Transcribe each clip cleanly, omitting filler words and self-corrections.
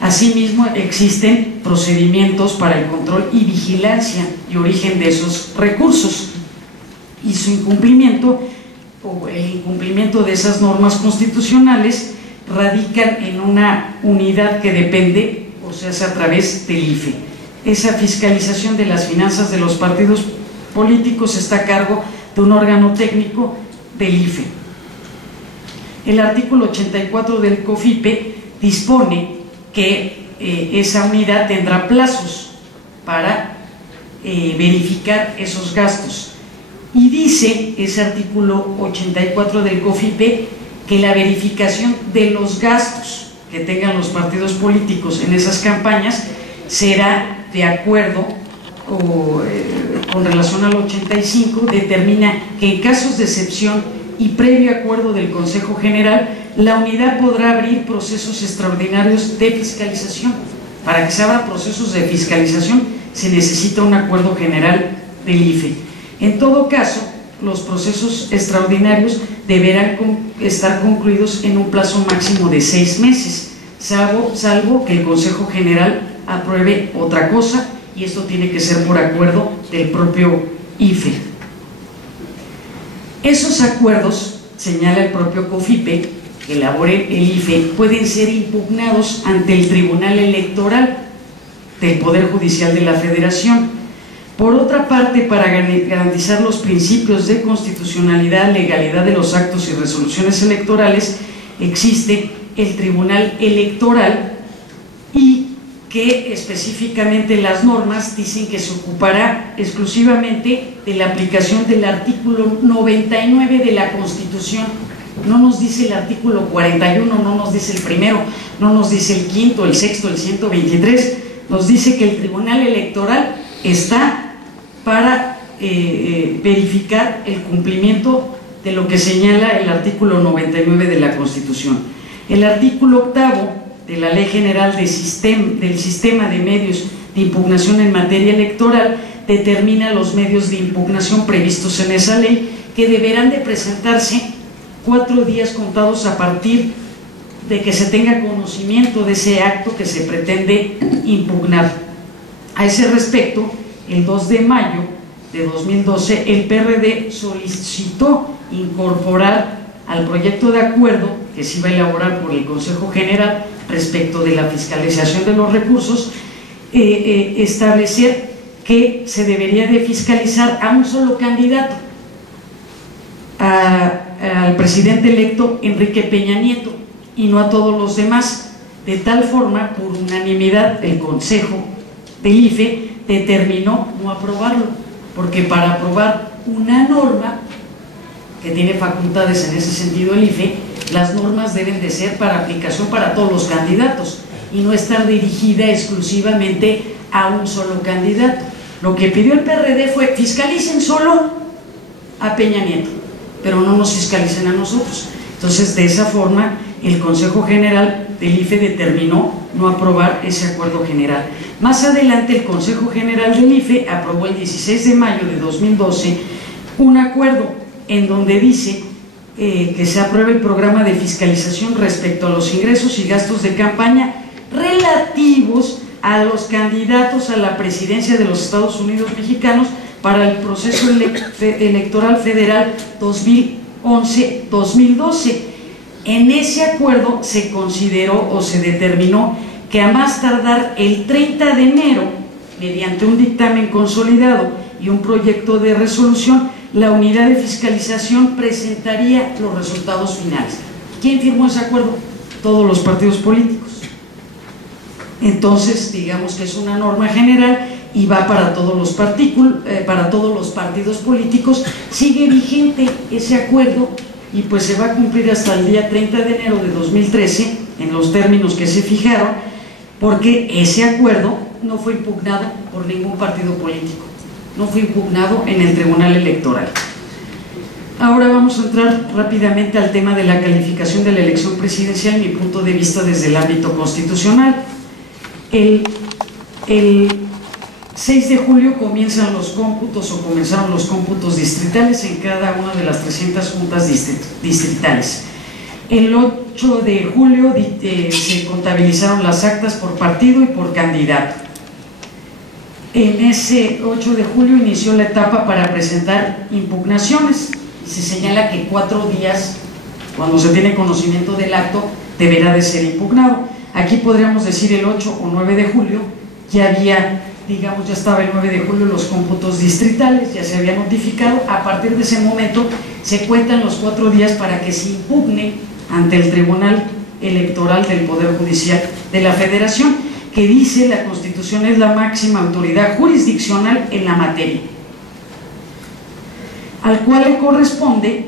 Asimismo, existen procedimientos para el control y vigilancia y origen de esos recursos, y su incumplimiento o el incumplimiento de esas normas constitucionales radican en una unidad que depende, o sea, a través del IFE. Esa fiscalización de las finanzas de los partidos políticos está a cargo de un órgano técnico del IFE. El artículo 84 del COFIPE dispone que esa unidad tendrá plazos para verificar esos gastos, y dice ese artículo 84 del COFIPE que la verificación de los gastos que tengan los partidos políticos en esas campañas será de acuerdo con relación al 85, determina que en casos de excepción y previo acuerdo del Consejo General, la unidad podrá abrir procesos extraordinarios de fiscalización. Para que se abran procesos de fiscalización se necesita un acuerdo general del IFE. En todo caso, los procesos extraordinarios deberán estar concluidos en un plazo máximo de 6 meses, salvo que el Consejo General apruebe otra cosa, y esto tiene que ser por acuerdo del propio IFE. Esos acuerdos, señala el propio COFIPE, que elabore el IFE, pueden ser impugnados ante el Tribunal Electoral del Poder Judicial de la Federación. Por otra parte, para garantizar los principios de constitucionalidad, legalidad de los actos y resoluciones electorales, existe el Tribunal Electoral, y que específicamente las normas dicen que se ocupará exclusivamente de la aplicación del artículo 99 de la Constitución. No nos dice el artículo 41, no nos dice el primero, no nos dice el quinto, el sexto, el 123, nos dice que el Tribunal Electoral está para verificar el cumplimiento de lo que señala el artículo 99 de la Constitución. El artículo 8 de la Ley General del Sistema de Medios de Impugnación en materia electoral determina los medios de impugnación previstos en esa ley, que deberán de presentarse 4 días contados a partir de que se tenga conocimiento de ese acto que se pretende impugnar. A ese respecto, el 2 de mayo de 2012, el PRD solicitó incorporar al proyecto de acuerdo que se iba a elaborar por el Consejo General respecto de la fiscalización de los recursos, establecer que se debería de fiscalizar a un solo candidato, al presidente electo Enrique Peña Nieto, y no a todos los demás. De tal forma, por unanimidad, el Consejo del IFE determinó no aprobarlo, porque para aprobar una norma que tiene facultades en ese sentido el IFE, las normas deben de ser para aplicación para todos los candidatos y no estar dirigida exclusivamente a un solo candidato. Lo que pidió el PRD fue: fiscalicen solo a Peña Nieto, pero no nos fiscalicen a nosotros. Entonces, de esa forma, el Consejo General del IFE determinó no aprobar ese acuerdo general. Más adelante, el Consejo General del IFE aprobó el 16 de mayo de 2012 un acuerdo en donde dice que se apruebe el programa de fiscalización respecto a los ingresos y gastos de campaña relativos a los candidatos a la presidencia de los Estados Unidos mexicanos para el proceso electoral federal 2011-2012. En ese acuerdo se consideró o se determinó que a más tardar el 30 de enero, mediante un dictamen consolidado y un proyecto de resolución, la unidad de fiscalización presentaría los resultados finales. ¿Quién firmó ese acuerdo? Todos los partidos políticos. Entonces, digamos que es una norma general y va para todos los partidos políticos. Sigue vigente ese acuerdo y pues se va a cumplir hasta el día 30 de enero de 2013 en los términos que se fijaron, porque ese acuerdo no fue impugnado por ningún partido político, no fue impugnado en el Tribunal Electoral. Ahora vamos a entrar rápidamente al tema de la calificación de la elección presidencial, mi punto de vista desde el ámbito constitucional. El 6 de julio comienzan los cómputos, o comenzaron los cómputos distritales en cada una de las 300 juntas distritales. El 8 de julio se contabilizaron las actas por partido y por candidato. En ese 8 de julio inició la etapa para presentar impugnaciones. Se señala que 4 días, cuando se tiene conocimiento del acto, deberá de ser impugnado. Aquí podríamos decir el 8 o 9 de julio, ya había, digamos, ya estaba el 9 de julio los cómputos distritales, ya se había notificado. A partir de ese momento se cuentan los 4 días para que se impugne ante el Tribunal Electoral del Poder Judicial de la Federación, que dice la Constitución es la máxima autoridad jurisdiccional en la materia, al cual le corresponde,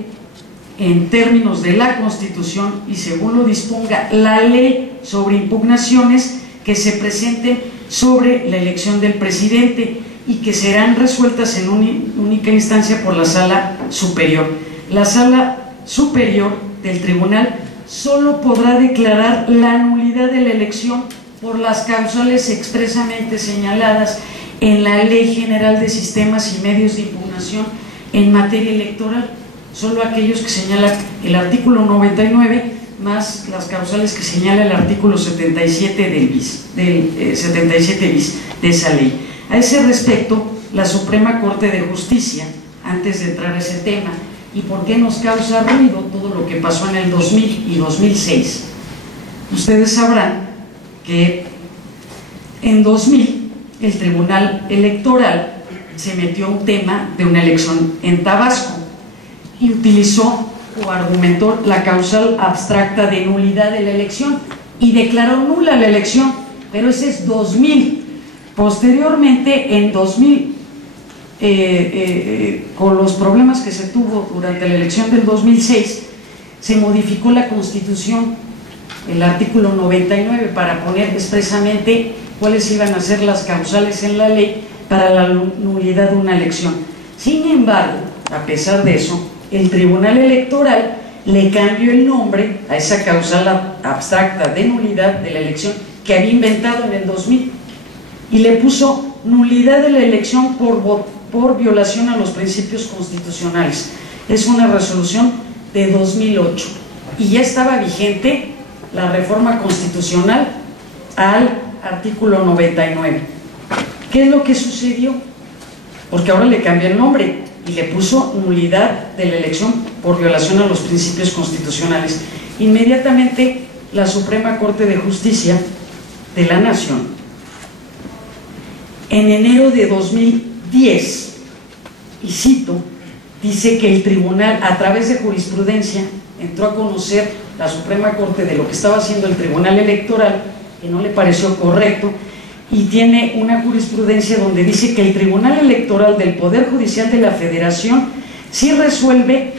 en términos de la Constitución y según lo disponga la ley sobre impugnaciones, que se presenten sobre la elección del presidente y que serán resueltas en única instancia por la Sala Superior. La Sala Superior del Tribunal solo podrá declarar la nulidad de la elección por las causales expresamente señaladas en la Ley General de Sistemas y Medios de Impugnación en materia electoral. Solo aquellos que señala el artículo 99 más las causales que señala el artículo 77 del 77 bis de esa ley. A ese respecto, la Suprema Corte de Justicia, antes de entrar a ese tema, y por qué nos causa ruido todo lo que pasó en el 2000 y 2006, ustedes sabrán que en 2000 el Tribunal Electoral se metió a un tema de una elección en Tabasco y utilizó o argumentó la causal abstracta de nulidad de la elección y declaró nula la elección, pero ese es 2000. Posteriormente, en 2000, con los problemas que se tuvo durante la elección del 2006, se modificó la Constitución, el artículo 99, para poner expresamente cuáles iban a ser las causales en la ley para la nulidad de una elección. Sin embargo, a pesar de eso, el Tribunal Electoral le cambió el nombre a esa causal abstracta de nulidad de la elección que había inventado en el 2000 y le puso nulidad de la elección por violación a los principios constitucionales. Es una resolución de 2008 y ya estaba vigente la reforma constitucional al artículo 99. ¿Qué es lo que sucedió? Porque ahora le cambió el nombre y le puso nulidad de la elección por violación a los principios constitucionales. Inmediatamente la Suprema Corte de Justicia de la Nación, en enero de 2010, y cito, dice que el tribunal, a través de jurisprudencia, entró a conocer la Suprema Corte de lo que estaba haciendo el Tribunal Electoral, que no le pareció correcto, y tiene una jurisprudencia donde dice que el Tribunal Electoral del Poder Judicial de la Federación sí resuelve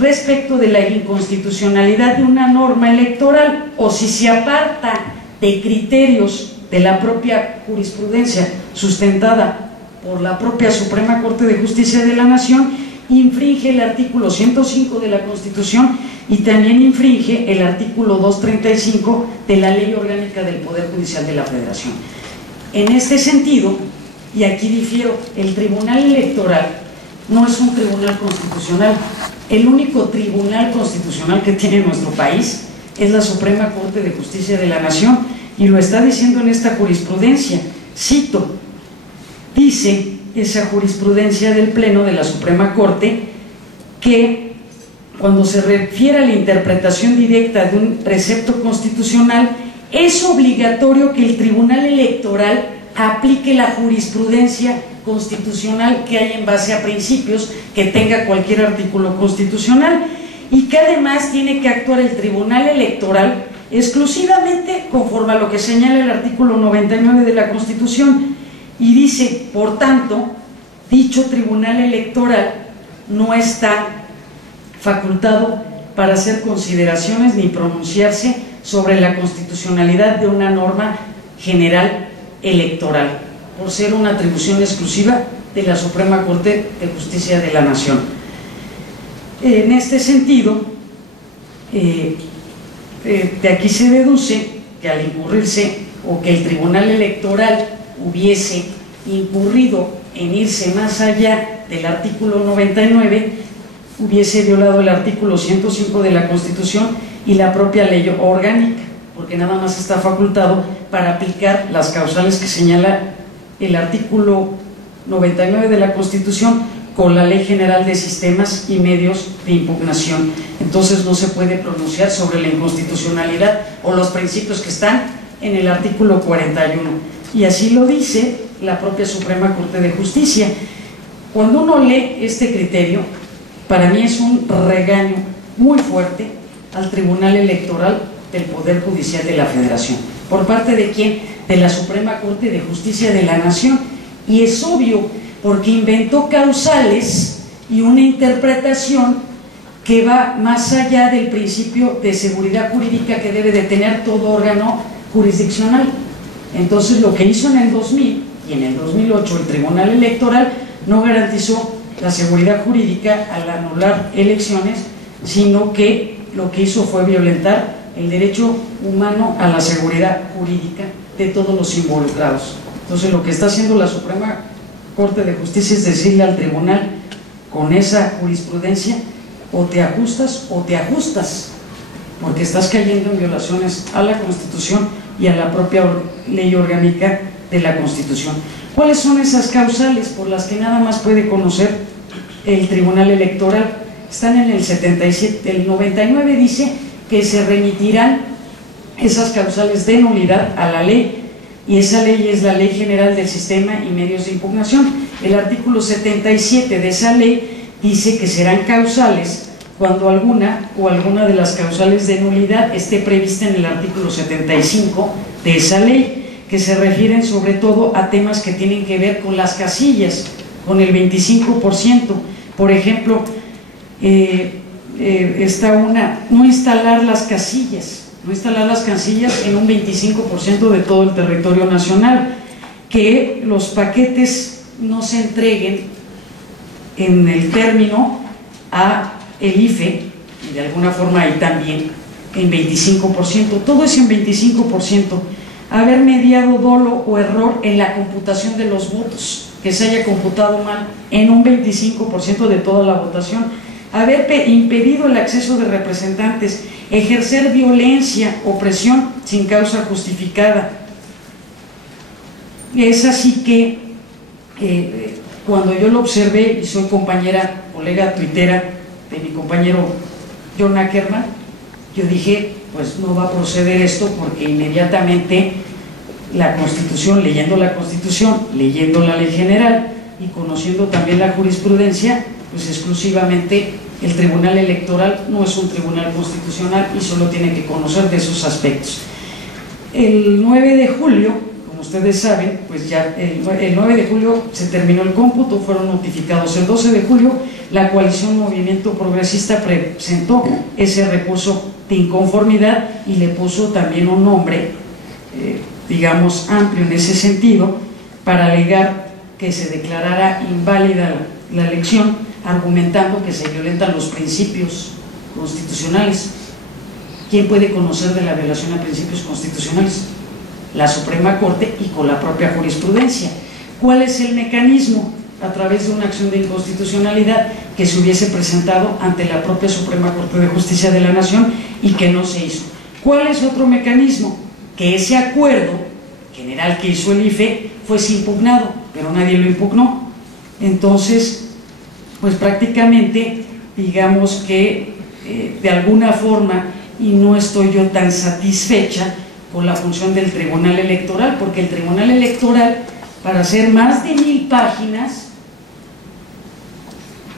respecto de la inconstitucionalidad de una norma electoral, o si se aparta de criterios de la propia jurisprudencia sustentada por la propia Suprema Corte de Justicia de la Nación, infringe el artículo 105 de la Constitución y también infringe el artículo 235 de la Ley Orgánica del Poder Judicial de la Federación. En este sentido, y aquí difiero, el Tribunal Electoral no es un tribunal constitucional. El único tribunal constitucional que tiene nuestro país es la Suprema Corte de Justicia de la Nación, y lo está diciendo en esta jurisprudencia. Cito, dice esa jurisprudencia del Pleno de la Suprema Corte que cuando se refiere a la interpretación directa de un precepto constitucional, es obligatorio que el Tribunal Electoral aplique la jurisprudencia constitucional que hay en base a principios que tenga cualquier artículo constitucional, y que además tiene que actuar el Tribunal Electoral exclusivamente conforme a lo que señala el artículo 99 de la Constitución, y dice, por tanto, dicho Tribunal Electoral no está facultado para hacer consideraciones ni pronunciarse sobre la constitucionalidad de una norma general electoral, por ser una atribución exclusiva de la Suprema Corte de Justicia de la Nación. En este sentido, de aquí se deduce que al incurrirse, o que el Tribunal Electoral hubiese incurrido en irse más allá del artículo 99, hubiese violado el artículo 105 de la Constitución y la propia ley orgánica, porque nada más está facultado para aplicar las causales que señala el artículo 99 de la Constitución con la Ley General de Sistemas y Medios de Impugnación. Entonces no se puede pronunciar sobre la inconstitucionalidad o los principios que están en el artículo 41, y así lo dice la propia Suprema Corte de Justicia. Cuando uno lee este criterio, para mí es un regaño muy fuerte al Tribunal Electoral del Poder Judicial de la Federación. ¿Por parte de quién? De la Suprema Corte de Justicia de la Nación. Y es obvio, porque inventó causales y una interpretación que va más allá del principio de seguridad jurídica que debe de tener todo órgano jurisdiccional. Entonces, lo que hizo en el 2000 y en el 2008 el Tribunal Electoral no garantizó la seguridad jurídica al anular elecciones, sino que lo que hizo fue violentar el derecho humano a la seguridad jurídica de todos los involucrados. Entonces, lo que está haciendo la Suprema Corte de Justicia es decirle al tribunal, con esa jurisprudencia, o te ajustas o te ajustas, porque estás cayendo en violaciones a la Constitución y a la propia ley orgánica de la Constitución. ¿Cuáles son esas causales por las que nada más puede conocer el Tribunal Electoral? Están en el 77, el 99 dice que se remitirán esas causales de nulidad a la ley, y esa ley es la Ley General del Sistema y Medios de Impugnación. El artículo 77 de esa ley dice que serán causales cuando alguna o alguna de las causales de nulidad esté prevista en el artículo 75 de esa ley, que se refieren sobre todo a temas que tienen que ver con las casillas, con el 25%. Por ejemplo, está una, no instalar las casillas en un 25% de todo el territorio nacional, que los paquetes no se entreguen en el término a el IFE, y de alguna forma ahí también en 25%, todo es en 25%, haber mediado dolo o error en la computación de los votos, que se haya computado mal en un 25% de toda la votación, haber impedido el acceso de representantes, ejercer violencia o presión sin causa justificada. Es así que cuando yo lo observé, y soy colega tuitera de mi compañero John Ackerman, yo dije, pues no va a proceder esto, porque inmediatamente la Constitución, leyendo la Constitución, leyendo la Ley General y conociendo también la jurisprudencia, pues exclusivamente el Tribunal Electoral no es un tribunal constitucional y solo tiene que conocer de esos aspectos. El 9 de julio, como ustedes saben, pues ya el 9 de julio se terminó el cómputo, fueron notificados. El 12 de julio la coalición Movimiento Progresista presentó ese recurso de inconformidad y le puso también un nombre, digamos, amplio en ese sentido, para alegar que se declarara inválida la elección, argumentando que se violentan los principios constitucionales. ¿Quién puede conocer de la violación a principios constitucionales? La Suprema Corte, y con la propia jurisprudencia. ¿Cuál es el mecanismo? A través de una acción de inconstitucionalidad que se hubiese presentado ante la propia Suprema Corte de Justicia de la Nación y que no se hizo. ¿Cuál es otro mecanismo? Que ese acuerdo general que hizo el IFE fuese impugnado, pero nadie lo impugnó. Entonces, pues prácticamente, digamos que de alguna forma, y no estoy yo tan satisfecha con la función del Tribunal Electoral, porque el Tribunal Electoral, para hacer más de 1000 páginas,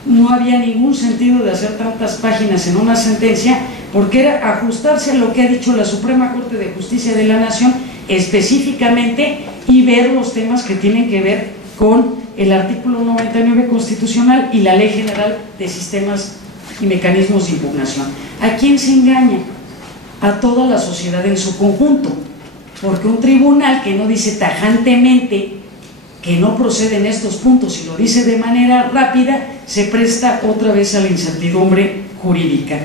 no había ningún sentido de hacer tantas páginas en una sentencia, porque era ajustarse a lo que ha dicho la Suprema Corte de Justicia de la Nación específicamente, y ver los temas que tienen que ver con el artículo 99 constitucional y la Ley General de Sistemas y Mecanismos de Impugnación. ¿A quién se engaña? A toda la sociedad en su conjunto, porque un tribunal que no dice tajantemente que no proceden estos puntos y lo dice de manera rápida, se presta otra vez a la incertidumbre jurídica.